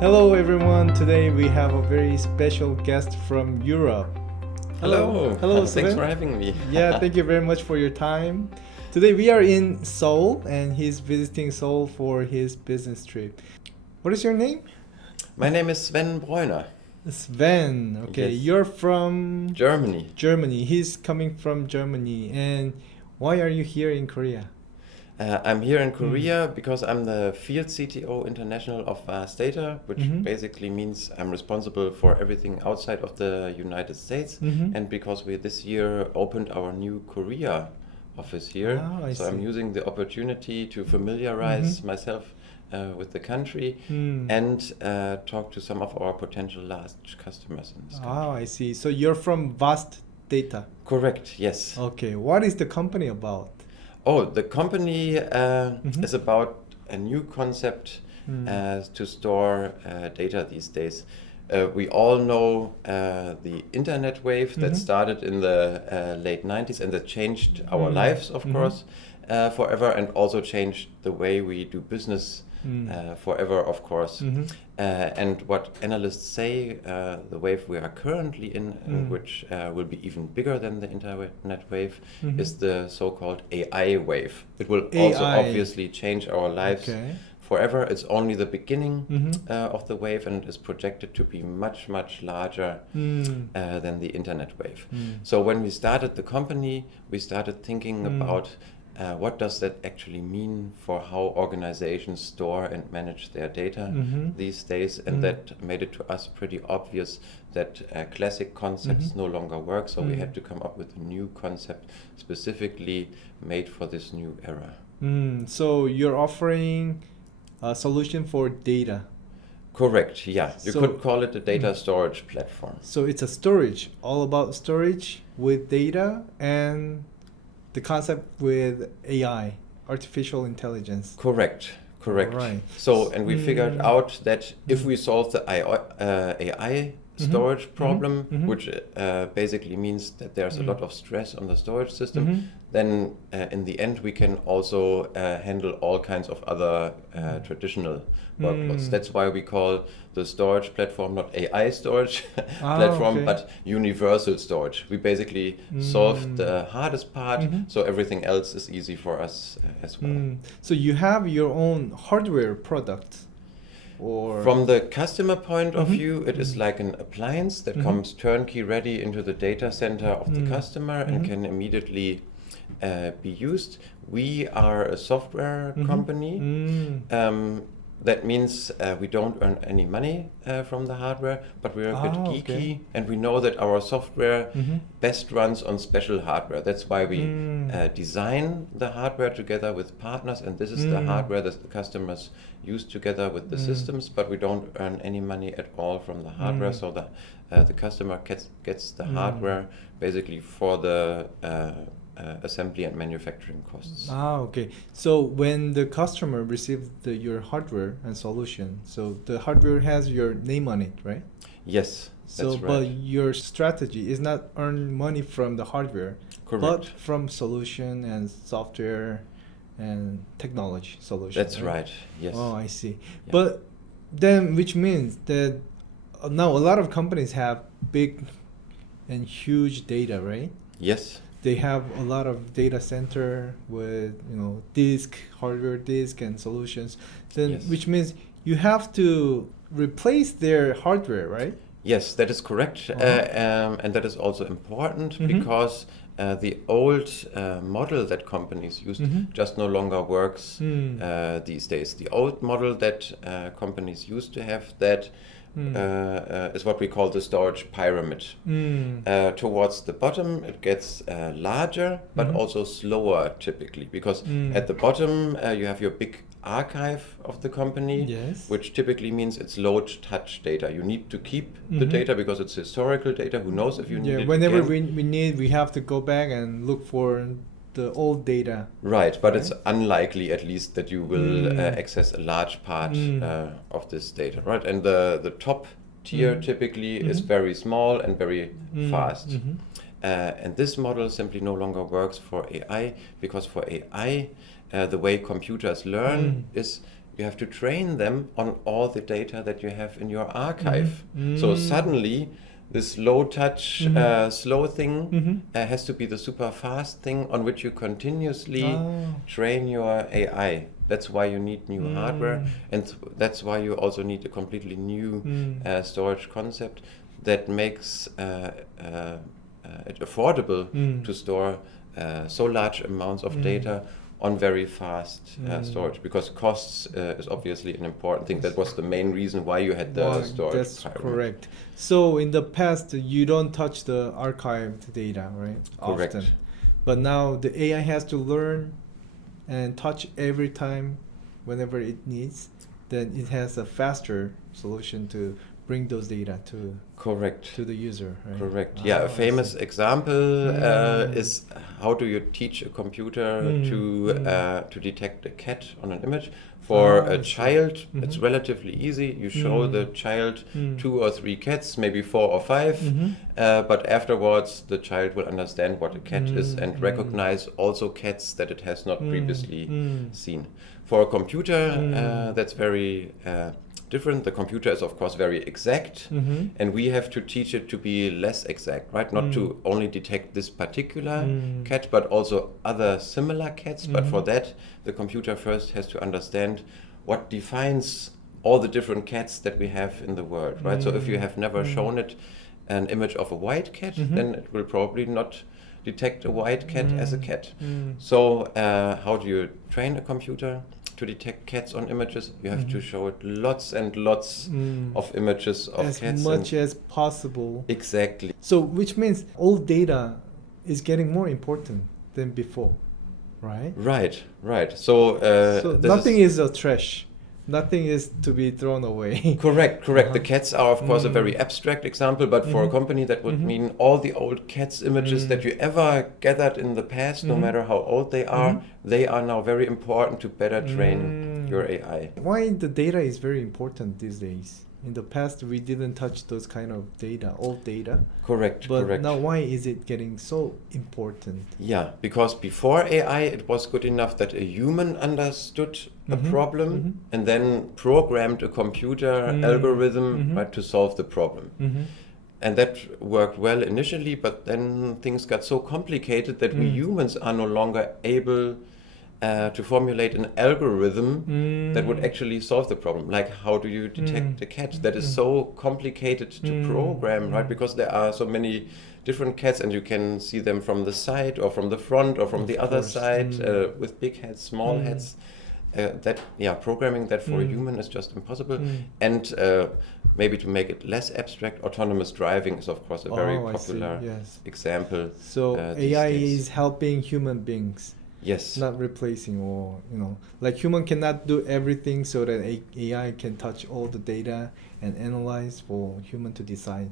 Hello everyone, today we have a very special guest from Europe. Hello. Hello, Thanks Sven. for having me. Yeah, thank you very much for your time. Today we are in Seoul and he's visiting Seoul for his business trip. What is your name? My name is Sven Breuner. Sven. Okay, Yes. you're from Germany. Germany. He's coming from Germany. And why are you here in Korea? I'm here in Korea because I'm the field CTO international of Ba스트데이터, which basically means I'm responsible for everything outside of the United States. And because we this year opened our new Korea office here, I so I'm see. using the opportunity to familiarize myself with the country and talk to some of our potential large customers in this country. I see. So you're from Ba스트데이터. Correct, yes. Okay, what is the company about? Oh, the company is about a new concept to store data these days. We all know the internet wave that started in the late 90s and that changed our lives, of course, forever, and also changed the way we do business forever, of course. And what analysts say, the wave we are currently in, which will be even bigger than the internet wave, is the so-called AI wave. It will also AI. obviously change our lives forever. It's only the beginning of the wave and is projected to be much, much larger than the internet wave. So when we started the company, we started thinking about what does that actually mean for how organizations store and manage their data these days? And that made it to us pretty obvious that classic concepts no longer work. So we had to come up with a new concept specifically made for this new era. So you're offering a solution for data. Correct, yeah. You So- could call it a data storage platform. So it's a storage, all about storage with data and the concept with AI, artificial intelligence. Correct. Right. So, and we figured out that if we solve the AI storage problem, which basically means that there's a lot of stress on the storage system, then in the end we can also handle all kinds of other traditional workloads. That's why we call the storage platform not AI storage platform, okay. but universal storage. We basically solved the hardest part, so everything else is easy for us as well. So you have your own hardware product, or From the customer point of view, it is like an appliance that comes turnkey ready into the data center of the customer and can immediately be used. We are a software company. That means we don't earn any money from the hardware, but we're a bit geeky, and we know that our software best runs on special hardware. That's why we design the hardware together with partners, and this is the hardware that the customers use together with the systems, but we don't earn any money at all from the hardware, so the customer gets the hardware basically for the assembly and manufacturing costs. okay. So when the customer receives your hardware and solution, so the hardware has your name on it, right? Yes, So, that's but right. your strategy is not earn money from the hardware, but Correct. from solution and software and technology solution. That's right. Yes. Oh, I see. Yeah. But then, which means that now a lot of companies have big and huge data, right? Yes. They have a lot of data center with disk, hardware disk, and solutions. Then, Yes. which means you have to replace their hardware, right? Yes, that is correct, and that is also important because the old model that companies used just no longer works these days. The old model that companies used to have that is what we call the storage pyramid. Towards the bottom, it gets larger, but also slower typically, because at the bottom you have your big archive of the company, Yes. which typically means it's low touch data. You need to keep the data because it's historical data. Who knows if you need Yeah, it whenever again. we need, we have to go back and look for the old data. Right, but it's unlikely at least that you will access a large part of this data, right? And the top tier typically is very small and very fast. And this model simply no longer works for AI, because for AI, the way computers learn is you have to train them on all the data that you have in your archive. So suddenly, this low-touch, slow thing has to be the super fast thing on which you continuously train your AI. That's why you need new hardware, and that's why you also need a completely new storage concept that makes it affordable to store so large amounts of data on very fast storage, because costs is obviously an important thing. That was the main reason why you had the storage. That's pyramid. correct. So in the past, you don't touch the archived data, right? Correct. Often. But now the AI has to learn and touch every time whenever it needs. Then it has a faster solution to bring those data to Correct. the user, right? Correct. Yeah, a famous example is how do you teach a computer to detect a cat on an image? For a child, it's relatively easy. You show the child 2 or 3 cats, maybe 4 or 5, but afterwards the child will understand what a cat is and recognize also cats that it has not previously seen. For a computer, that's very different. The computer is of course very exact, and we have to teach it to be less exact, right? Not to only detect this particular cat, but also other similar cats. But for that, the computer first has to understand what defines all the different cats that we have in the world, right? So if you have never shown it an image of a white cat, then it will probably not detect a white cat as a cat. So how do you train a computer to detect cats on images? You have to show it lots and lots of images of as cats. As much as possible. Exactly. So which means all data is getting more important than before, right? Right. So nothing is a trash. Nothing is to be thrown away. Correct. The cats are, of course, a very abstract example, but for a company that would mean all the old cats images that you ever gathered in the past, no matter how old they are now very important to better train your AI. Why the data is very important these days? In the past, we didn't touch those kind of data, old data. Correct. Now why is it getting so important? Yeah, because before AI, it was good enough that a human understood a problem and then programmed a computer algorithm right, to solve the problem. And that worked well initially, but then things got so complicated that we humans are no longer able to formulate an algorithm that would actually solve the problem. Like, how do you detect a cat? That is so complicated to program, right? Because there are so many different cats, and you can see them from the side or from the front or from the other side with big heads, small heads. Programming that for a human is just impossible. And maybe to make it less abstract, autonomous driving is of course a very popular example. So AI is helping human beings. Yes. Not replacing, or like human cannot do everything, so that AI can touch all the data and analyze for human to decide.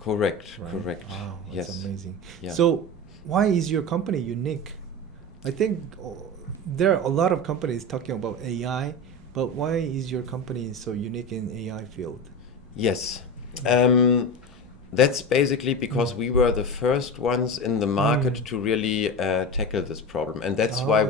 Correct. Wow, that's amazing. Yeah. So why is your company unique? I think there are a lot of companies talking about AI, but why is your company so unique in AI field? Yes. That's basically because we were the first ones in the market to really tackle this problem, and that's why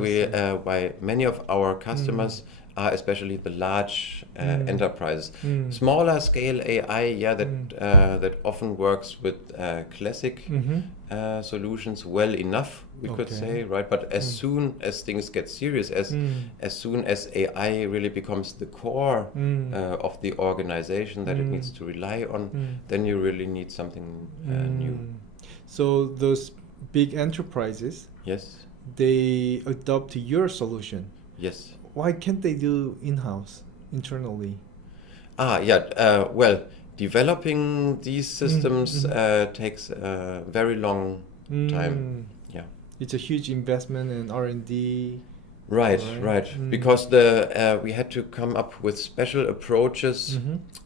many of our customers are especially the large enterprises. Smaller scale AI, that often works with classic solutions well enough, we could say, right? But as soon as things get serious, as soon as AI really becomes the core of the organization that it needs to rely on, then you really need something new. So those big enterprises, they adopt your solution. Yes. Why can't they do in-house, internally? Well, developing these systems takes a very long time. Yeah. It's a huge investment in R&D. Right. Because we had to come up with special approaches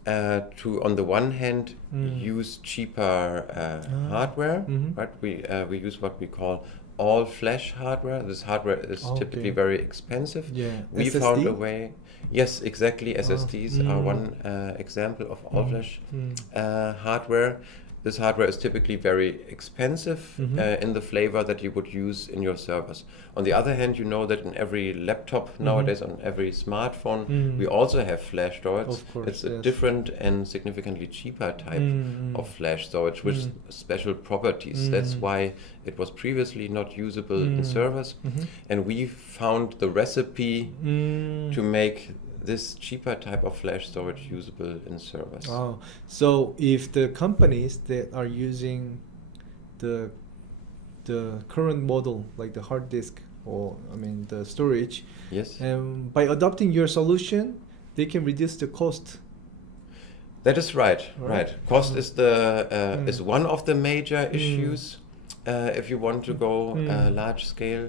to, on the one hand, use cheaper hardware. Right. We use what we call all-flash hardware. This hardware is typically very expensive. We SSD? found a way. Yes, exactly. SSDs are one example of all-flash hardware. this hardware is typically very expensive in the flavor that you would use in your servers. On the other hand, you know that in every laptop nowadays, on every smartphone, we also have flash storage. Of course, it's a yes. different and significantly cheaper type of flash storage with special properties. That's why it was previously not usable in servers. And we found the recipe to make this cheaper type of flash storage usable in servers. Oh, so if the companies that are using the current model, like the hard disk or the storage, Yes. By adopting your solution, they can reduce the cost. That is right. Right. Cost is is one of the major issues if you want to go large scale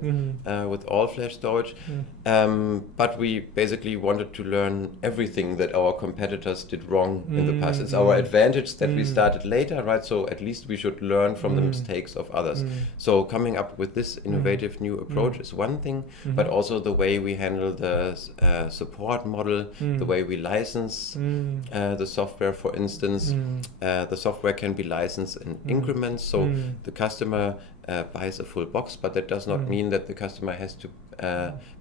with all flash storage. But we basically wanted to learn everything that our competitors did wrong in the past. It's our advantage that we started later, right? So at least we should learn from the mistakes of others. So coming up with this innovative new approach is one thing, but also the way we handle the support model, the way we license the software, for instance. The software can be licensed in increments, so the customer buys a full box, but that does not mean that the customer has to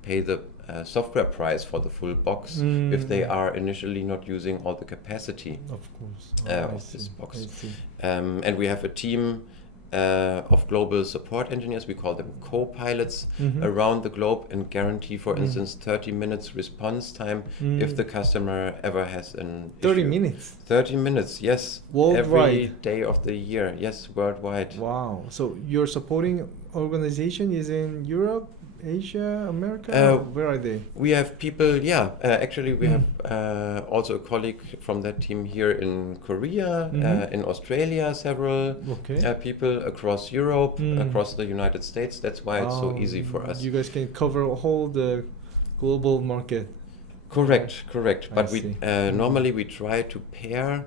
pay the software price for the full box if they are initially not using all the capacity Of course. of this box. And we have a team of global support engineers, we call them co-pilots, around the globe, and guarantee, for instance, 30 minutes response time if the customer ever has an 30 issue. minutes? 30 minutes, yes. Worldwide? Every day of the year, yes, worldwide. Wow. So your supporting organization is in Europe, Asia, America? Where are they? We have people, actually we have also a colleague from that team here in Korea, in Australia, several people across Europe, across the United States. That's why it's so easy for us. You guys can cover all the global market. Correct. But see. Normally we try to pair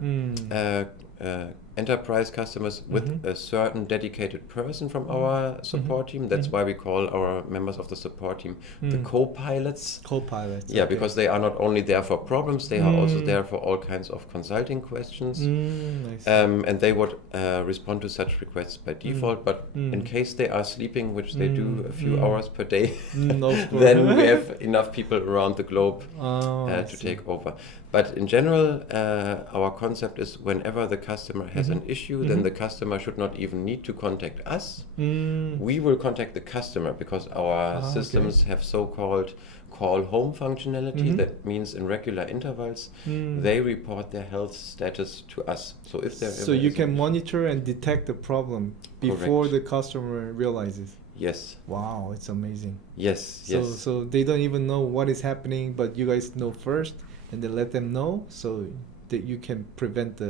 enterprise customers with a certain dedicated person from our support team. That's why we call our members of the support team the co-pilots. Co-pilots. Yeah, because they are not only there for problems, they are also there for all kinds of consulting questions. I see. And they would respond to such requests by default, but in case they are sleeping, which they do a few hours per day, Of course. then we have enough people around the globe I to see. take over. But in general, our concept is whenever the customer has an issue, then the customer should not even need to contact us. We will contact the customer because our systems have so-called call home functionality. That means in regular intervals, they report their health status to us. So if there So you can monitor and detect the problem before the customer realizes. Yes. Wow, it's amazing. Yes. So they don't even know what is happening, but you guys know first, and then let them know so that you can prevent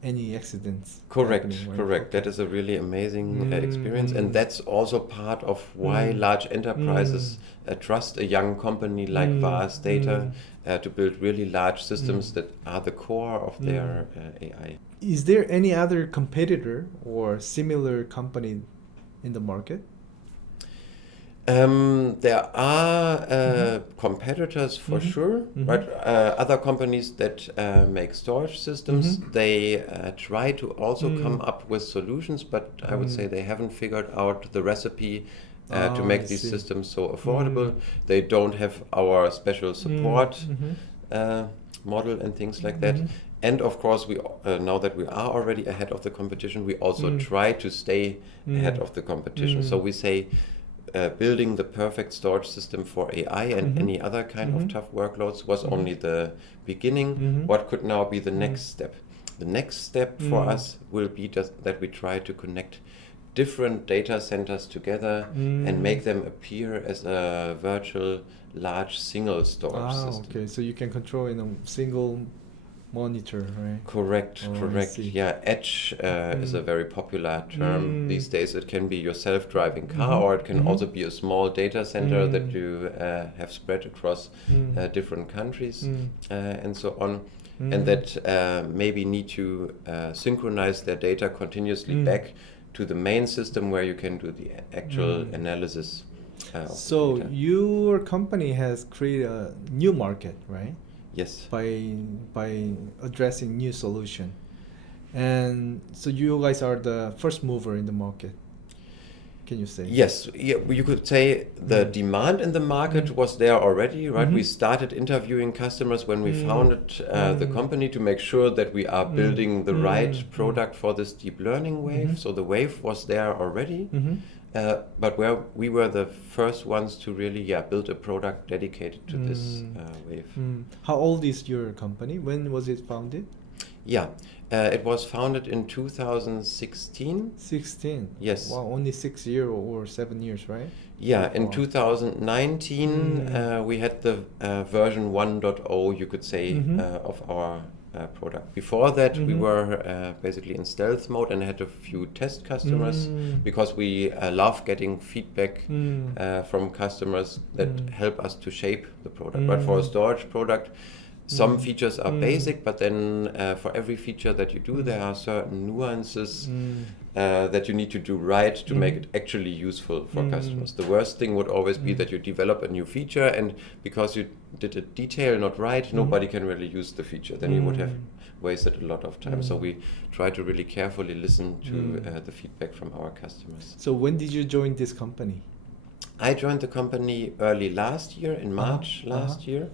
any accidents. Correct. happening, right? That is a really amazing experience, and that's also part of why large enterprises trust a young company like Bassdata to build really large systems that are the core of their AI. Is there any other competitor or similar company in the market? There are competitors for sure, but other companies that make storage systems, they try to also come up with solutions, but I would say they haven't figured out the recipe to make these systems so affordable. They don't have our special support model and things like that. And of course, we now that we are already ahead of the competition, we also try to stay ahead of the competition. So we say, building the perfect storage system for AI and any other kind of tough workloads was only the beginning. What could now be the next step? The next step for us will be just that we try to connect different data centers together and make them appear as a virtual large single storage system. Okay, so you can control in a single monitor, right? Correct. Yeah, edge is a very popular term these days. It can be your self-driving car, or it can also be a small data center that you have spread across different countries and so on, and that maybe need to synchronize their data continuously back to the main system where you can do the actual analysis. So your company has created a new market, right? Yes. By addressing new solution. And so you guys are the first mover in the market. Can you say? Yes, yeah, you could say the demand in the market was there already, right? We started interviewing customers when we founded the company to make sure that we are building the right product for this deep learning wave. So the wave was there already, but we were the first ones to really build a product dedicated to this wave. How old is your company? When was it founded? Yeah, it was founded in 2016. 16. Yes. Wow, only 6 years or 7 years, right? Yeah, in Wow. 2019 we had the version 1.0, you could say, of our product. Before that, we were basically in stealth mode and had a few test customers because we love getting feedback from customers that help us to shape the product. But for a storage product, some features are basic, but then for every feature that you do, there are certain nuances that you need to do right to make it actually useful for customers. The worst thing would always be that you develop a new feature, and because you did a detail not right, nobody can really use the feature. Then you would have wasted a lot of time. So we try to really carefully listen to the feedback from our customers. So when did you join this company? I joined the company early last year, in March last year.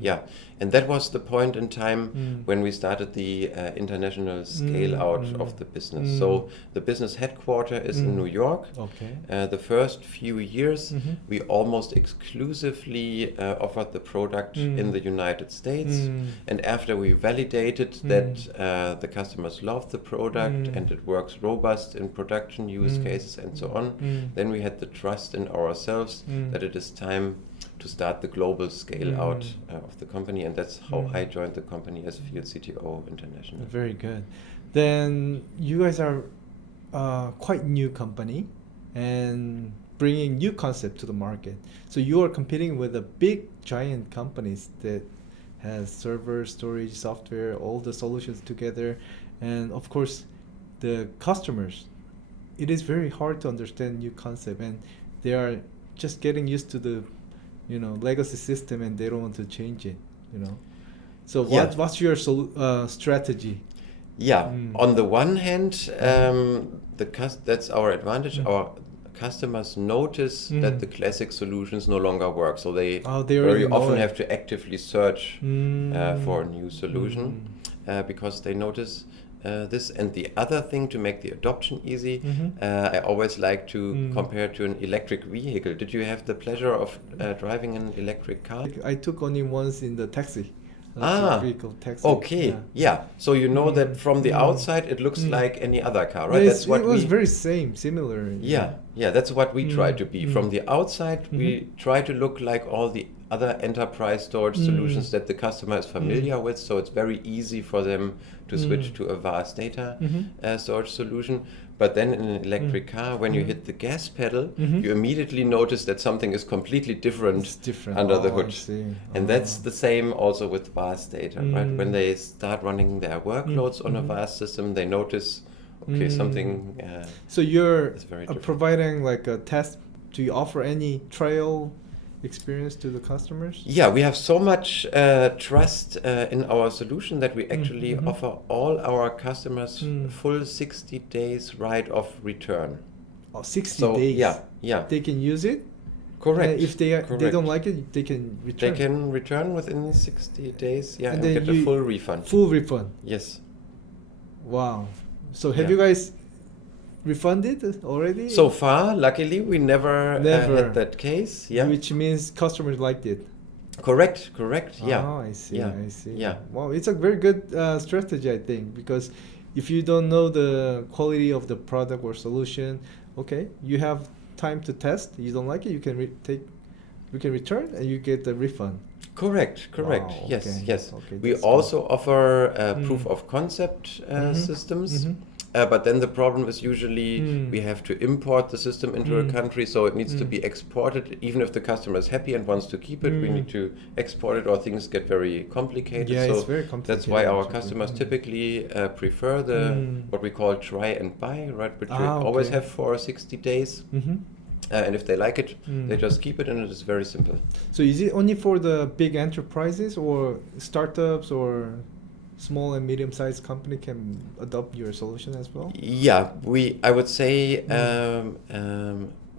Yeah, and that was the point in time when we started the international scale out of the business. So the business headquarter is in New York. Okay. The first few years we almost exclusively offered the product in the United States, and after we validated that the customers love the product and it works robust in production use cases and so on, then we had the trust in ourselves that it is time to start the global scale out of the company, and that's how I joined the company as Field CTO International. Very good. Then you guys are quite new company and bringing new concept to the market. So you are competing with the big giant companies that has server, storage, software, all the solutions together, and of course the customers. It is very hard to understand new concept, and they are just getting used to the legacy system, and they don't want to change it. So what's your strategy? Yeah, on the one hand, that's our advantage. Our customers notice that the classic solutions no longer work, so they very often have to actively search for a new solution because they notice this. And the other thing, to make the adoption easy, I always like to compare to an electric vehicle. Did you have the pleasure of driving an electric car? I took only once in the taxi. Vehicle taxi. Okay, yeah. So you know that from the outside it looks like any other car, right? It was very similar. Yeah, that's what we try to be. From the outside, we try to look like all the other enterprise storage solutions that the customer is familiar with, so it's very easy for them to switch to a vast data storage solution. But then in an electric car, when you hit the gas pedal, you immediately notice that something is completely different under the hood. And that's the same also with vast data, right? When they start running their workloads on a vast system, they notice, okay, something so you're is very different. Providing like a test. Do you offer any trial experience to the customers? Yeah, we have so much trust in our solution that we actually offer all our customers full 60 days right of return. 60 days? Yeah. They can use it? Correct. If they don't like it, they can return? They can return within 60 days, and get a full refund. Full refund? Yes. Wow. So have you guys refunded already? So far, luckily, we never had that case. Yeah. Which means customers liked it. Correct. Yeah. Oh, I see. Yeah. Wow, it's a very good strategy, I think, because if you don't know the quality of the product or solution, okay, you have time to test. You don't like it, you can return and you get the refund. Correct. Wow, Yes. Okay, we also offer proof of concept systems. But then the problem is usually we have to import the system into a country, so it needs to be exported. Even if the customer is happy and wants to keep it, we need to export it, or things get very complicated. Yeah, so it's very complicated. That's why our customers typically prefer the what we call try and buy, right? Which we always have for 60 days. And if they like it, they just keep it, and it is very simple. So is it only for the big enterprises or startups or? small and medium-sized company can adopt your solution as well? Yeah, I would say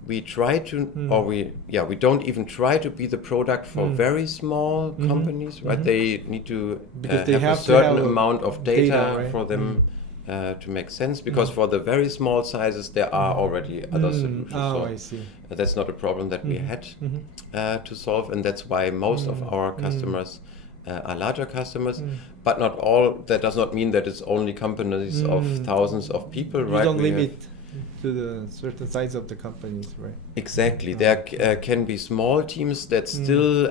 we try to, or we don't even try to be the product for very small companies, right? They need to Because they have a have to certain have amount of data, right? for them to make sense. Because for the very small sizes, there are already other solutions. Oh, So I see. that's not a problem that we had to solve, and that's why most of our customers are larger customers, but not all. That does not mean that it's only companies of thousands of people, You right? don't We have- limit to the certain size of the companies, right? Exactly. There can be small teams that still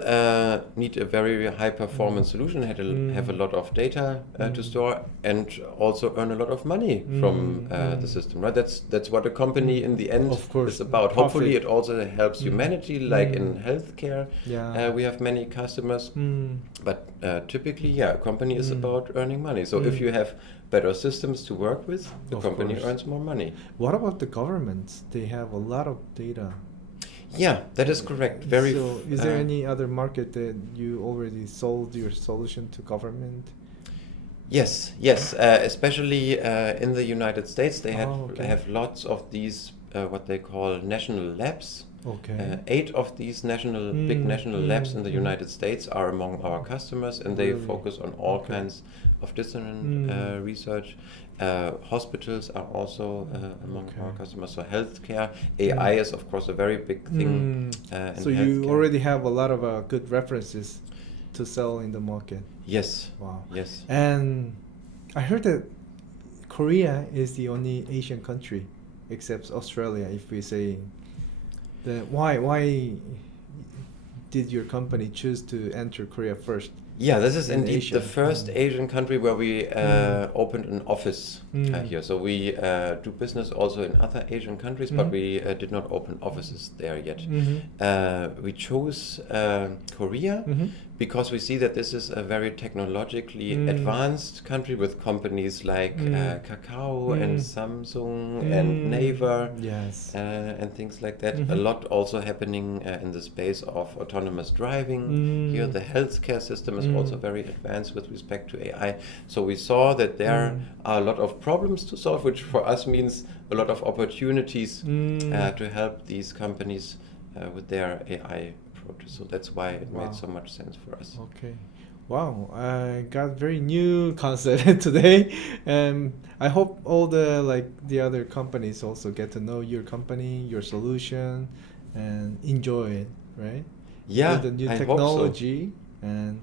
need a very high performance solution, have a lot of data to store, and also earn a lot of money from the system. Right. That's what a company in the end Of course, is about. profit. Hopefully, it also helps humanity, like in healthcare. Yeah. We have many customers, but typically, a company is about earning money. So if you have better systems to work with, the Of company course. earns more money. What about the governments? They have a lot of data. Yeah, that is correct. Very. So, is there any other market that you already sold your solution to government? Yes, especially in the United States, they have lots of these what they call national labs. Okay. 8 of these big national labs in the United States are among our customers, and they Really? focus on all kinds of dissonant research. Hospitals are also among our customers. So healthcare, AI is of course a very big thing. In So you healthcare. already have a lot of good references to sell in the market. Yes. Wow. Yes. And I heard that Korea is the only Asian country, except Australia. If we say that, why did your company choose to enter Korea first? Yeah, this is In indeed Asia. the first Asian country where we opened an office here. So we do business also in other Asian countries, but we did not open offices there yet. We chose Korea because we see that this is a very technologically advanced country with companies like Kakao and Samsung and Naver Yes. and things like that. A lot also happening in the space of autonomous driving. Here the healthcare system is also very advanced with respect to AI. So we saw that there are a lot of problems to solve, which for us means a lot of opportunities to help these companies with their AI approaches. So that's why it made so much sense for us. Okay. Wow, I got very new concept today, and I hope all the other companies also get to know your company, your solution, and enjoy it, right? Yeah, the new I hope so. technology, and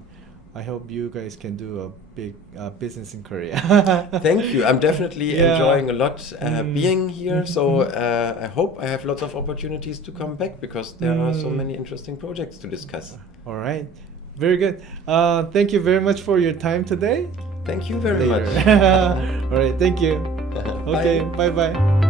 I hope you guys can do a big business in Korea. Thank you. I'm definitely Yeah. enjoying a lot being here. So I hope I have lots of opportunities to come back because there are so many interesting projects to discuss. All right, very good. Thank you very much for your time today. Thank you very much. All right, thank you. Okay, bye bye.